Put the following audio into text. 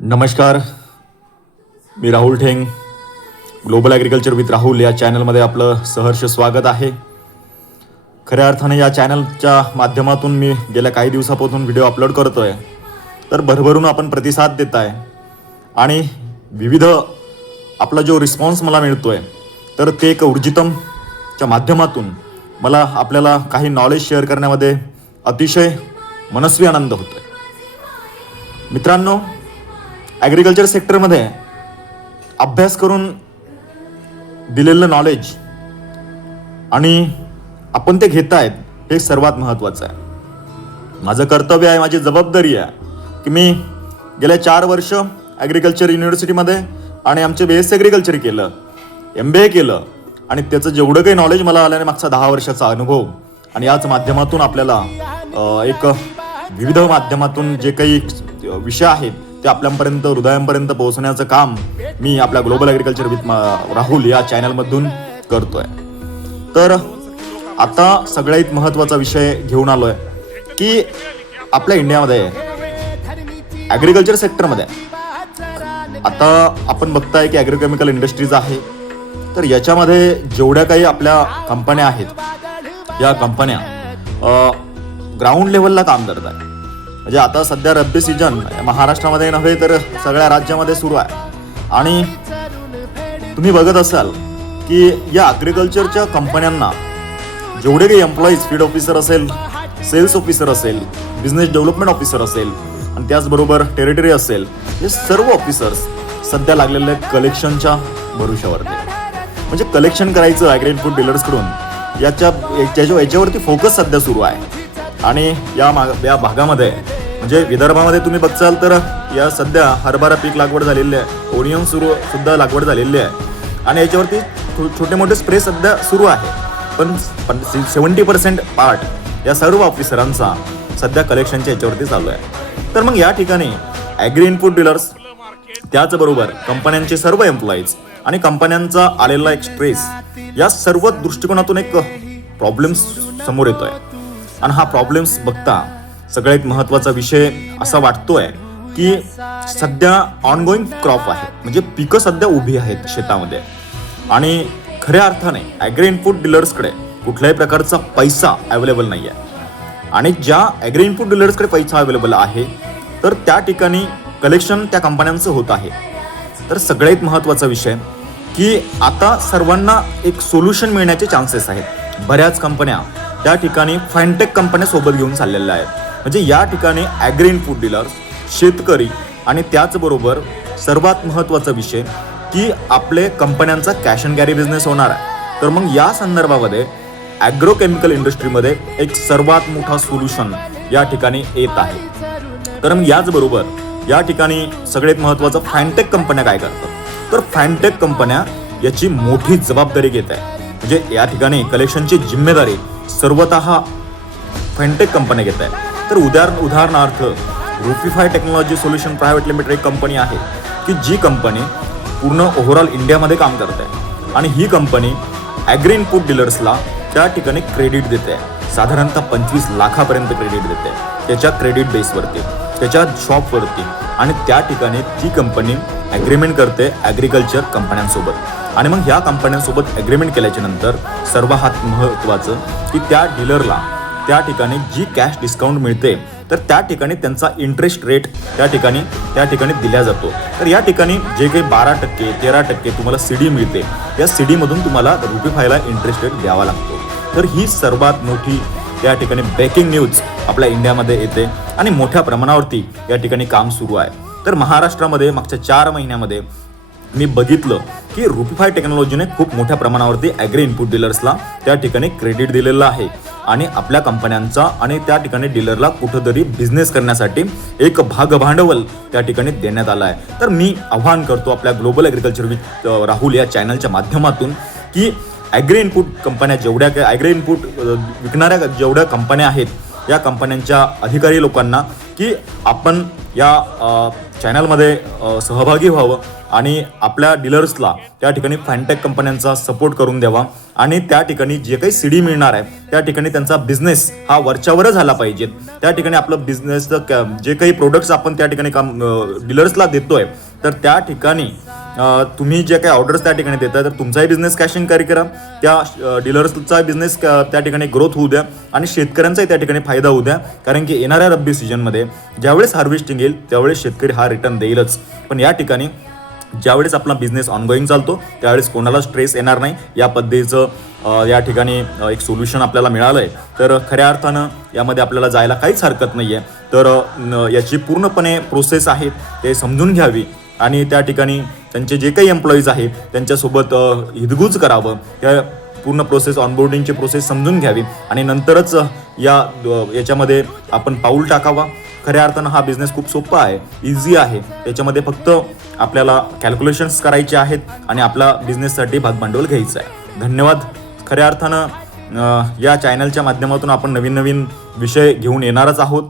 नमस्कार, मी Rahul Theng. Global agriculture with Rahul या चॅनलमध्ये आपलं सहर्ष स्वागत आहे. खऱ्या अर्थाने या चॅनलच्या माध्यमातून मी गेल्या काही दिवसापासून व्हिडिओ अपलोड करतो आहे, तर भरभरून आपण प्रतिसाद देत आहे आणि विविध आपला जो रिस्पॉन्स मला मिळतो आहे, तर ते एक ऊर्जितमच्या माध्यमातून मला आपल्याला काही नॉलेज शेअर करण्यामध्ये अतिशय मनस्वी आनंद होतो आहे. मित्रांनो, ॲग्रिकल्चर सेक्टरमध्ये अभ्यास करून दिलेलं नॉलेज आणि आपण ते घेत आहेत हे सर्वात महत्त्वाचं आहे. माझं कर्तव्य आहे, माझी जबाबदारी आहे की मी गेल्या 4 वर्ष ॲग्रिकल्चर युनिव्हर्सिटीमध्ये आणि आमचे BSc ॲग्रिकल्चर केलं, MBA केलं आणि त्याचं जेवढं काही नॉलेज मला आलं, मागचा 10 वर्षाचा अनुभव आणि याच माध्यमातून आपल्याला एक विविध माध्यमातून जे काही विषय आहेत ते आपल्यापर्यंत हृदयांपर्यंत पोहोचण्याचं काम मी आपल्या ग्लोबल ॲग्रिकल्चर विथ राहुल या चॅनलमधून करतोय. तर आता सगळ्यात महत्त्वाचा विषय घेऊन आलो आहे की आपल्या इंडियामध्ये ॲग्रिकल्चर सेक्टरमध्ये आता आपण बघताय की ॲग्रोकेमिकल इंडस्ट्रीज आहे. तर याच्यामध्ये जेवढ्या काही आपल्या कंपन्या आहेत, या कंपन्या ग्राउंड लेवलला काम करत आहेत. म्हणजे आता सध्या रब्बी सीजन महाराष्ट्रामध्ये नव्हे तर सगळ्या राज्यामध्ये सुरू आहे आणि तुम्ही बघत असाल की या ॲग्रिकल्चरच्या कंपन्यांना जेवढे काही एम्प्लॉईज, फील्ड ऑफिसर असेल, सेल्स ऑफिसर असेल, बिझनेस डेव्हलपमेंट ऑफिसर असेल आणि त्याचबरोबर टेरिटरी असेल, हे सर्व ऑफिसर्स सध्या लागलेले आहेत कलेक्शनच्या भरोश्यावरती. म्हणजे कलेक्शन करायचं ॲग्री इनपुट डीलर्सकडून याच्यावरती फोकस सध्या सुरू आहे. आणि या भागामध्ये म्हणजे विदर्भामध्ये तुम्ही बघचाल तर या सध्या हरभरा पीक लागवड झालेली आहे, ओनियन सुद्धा लागवड झालेली आहे आणि याच्यावरती छोटे मोठे स्प्रे सध्या सुरू आहे. पण 70% पार्ट या सर्व ऑफिसरांचा सध्या कलेक्शनच्या याच्यावरती चालू आहे. तर मग या ठिकाणी ॲग्री इनपुट डीलर्स, त्याचबरोबर कंपन्यांचे सर्व एम्प्लॉईज आणि कंपन्यांचा आलेला एक स्ट्रेस, या सर्व दृष्टिकोनातून एक प्रॉब्लेम्स समोर येतो आहे. आणि हा प्रॉब्लेम्स बघता सगळ्यात महत्त्वाचा विषय असा वाटतोय की सध्या ऑनगोईंग क्रॉप आहे, म्हणजे पिकं सध्या उभी आहेत शेतामध्ये आणि खऱ्या अर्थाने ॲग्री इनपुट डीलर्सकडे कुठल्याही प्रकारचा पैसा अवेलेबल नाही आहे. आणि ज्या ॲग्री इनपुट डीलर्सकडे पैसा अवेलेबल आहे तर त्या ठिकाणी कलेक्शन त्या कंपन्यांचं होत आहे. तर सगळ्यात महत्त्वाचा विषय की आता सर्वांना एक सोल्युशन मिळण्याचे चान्सेस आहेत. बऱ्याच कंपन्या त्या ठिकाणी फाइनटेक कंपन्या सोबत घेऊन चाललेल्या आहेत. म्हणजे या ठिकाणी ॲग्री इनपुट डीलर्स, शेतकरी आणि त्याचबरोबर सर्वात महत्त्वाचा विषय की आपले कंपन्यांचा कॅश अँड कॅरी बिझनेस होणार आहे. तर मग या संदर्भामध्ये ॲग्रोकेमिकल इंडस्ट्रीमध्ये एक सर्वात मोठा सोल्युशन या ठिकाणी येत आहे. तर मग याचबरोबर या ठिकाणी सगळ्यात महत्त्वाचं फाइनटेक कंपन्या काय करतात, तर फाइनटेक कंपन्या याची मोठी जबाबदारी घेत आहे. म्हणजे या ठिकाणी कलेक्शनची जिम्मेदारी सर्वतः फाइनटेक कंपन्या घेत आहे. तर उदाहरणार्थ रुपीफाय टेक्नॉलॉजी सोल्युशन प्रायव्हेट लिमिटेड एक कंपनी आहे की जी कंपनी पूर्ण ओव्हरऑल इंडियामध्ये काम करते आणि ही कंपनी ॲग्री इनपुट डीलर्सला त्या ठिकाणी क्रेडिट देते. साधारणतः 25 लाखापर्यंत क्रेडिट देते त्याच्या क्रेडिट बेसवरती, त्याच्या शॉपवरती. आणि त्या ठिकाणी ती कंपनी ॲग्रीमेंट करते ॲग्रिकल्चर कंपन्यांसोबत. आणि मग ह्या कंपन्यांसोबत ॲग्रीमेंट केल्याच्या नंतर सर्वात महत्त्वाचं की त्या डीलरला त्या ठिकाणी जी कॅश डिस्काउंट मिळते तर त्या ठिकाणी त्यांचा इंटरेस्ट रेट त्या ठिकाणी दिला जातो. तर या ठिकाणी जे काही 12%, 13% तुम्हाला CD मिळते, या CDमधून तुम्हाला रुपीफायला इंटरेस्ट रेट द्यावा लागतो. तर ही सर्वात मोठी या ठिकाणी ब्रेकिंग न्यूज आपल्या इंडियामध्ये येते आणि मोठ्या प्रमाणावरती या ठिकाणी काम सुरू आहे. तर महाराष्ट्रामध्ये मागच्या 4 महिन्यामध्ये मी बघितलं की रुपीफाय टेक्नॉलॉजीने खूप मोठ्या प्रमाणावरती ॲग्री इनपुट डीलर्सला त्या ठिकाणी क्रेडिट दिलेलं आहे आणि आपल्या कंपन्यांचा आणि त्या ठिकाणी डीलरला कुठंतरी बिझनेस करण्यासाठी एक भागभांडवल त्या ठिकाणी देण्यात आलं आहे. तर मी आव्हान करतो आपल्या ग्लोबल ॲग्रिकल्चर विथ राहुल या चॅनलच्या माध्यमातून की ॲग्री इनपुट कंपन्या ॲग्री इनपुट विकणाऱ्या जेवढ्या कंपन्या आहेत या कंपन्यांच्या अधिकारी लोकांना की आपण या चॅनलमध्ये सहभागी व्हावं आणि आपल्या डीलर्सला त्या ठिकाणी फाइनटेक कंपन्यांचा सपोर्ट करून द्यावा आणि त्या ठिकाणी जे काही सीडी मिळणार आहे त्या ठिकाणी त्यांचा बिझनेस हा वरच्यावर झाला पाहिजे. त्या ठिकाणी आपलं बिझनेसचं जे काही प्रोडक्ट्स आपण त्या ठिकाणी डीलर्सला देतोय तर त्या ठिकाणी तुम्ही जे काही ऑर्डर्स त्या ठिकाणी देताय तर तुमचाही बिझनेस कॅशिंग कॅरी करा, त्या डीलर्सचा बिझनेस त्या ठिकाणी ग्रोथ होऊ द्या आणि शेतकऱ्यांचाही त्या ठिकाणी फायदा होऊ द्या. कारण की येणाऱ्या रब्बी सीजनमध्ये ज्यावेळेस हार्वेस्टिंग येईल त्यावेळेस शेतकरी हा रिटर्न देईलच. पण या ठिकाणी ज्यावेळेस आपला बिझनेस ऑनगोईंग चालतो त्यावेळेस कोणाला स्ट्रेस येणार नाही या पद्धतीचं या ठिकाणी एक सोल्युशन आपल्याला मिळालं आहे. तर खऱ्या अर्थानं यामध्ये आपल्याला जायला काहीच हरकत नाही आहे. तर याची पूर्णपणे प्रोसेस आहे ते समजून घ्यावी आणि त्या ठिकाणी त्यांचे जे काही एम्प्लॉईज आहेत त्यांच्यासोबत हितगुज करावं, त्या पूर्ण प्रोसेस ऑनबोर्डिंगची प्रोसेस समजून घ्यावी आणि नंतरच याच्यामध्ये आपण पाऊल टाकावा. खऱ्या अर्थानं हा बिझनेस खूप सोपा आहे, इझी आहे. त्याच्यामध्ये फक्त आपल्याला कॅल्क्युलेशन्स करायचे आहेत आणि आपला बिझनेससाठी भागभांडवल घ्यायचं आहे. धन्यवाद. खऱ्या अर्थानं या चॅनलच्या माध्यमातून आपण नवीन नवीन विषय घेऊन येणारच आहोत.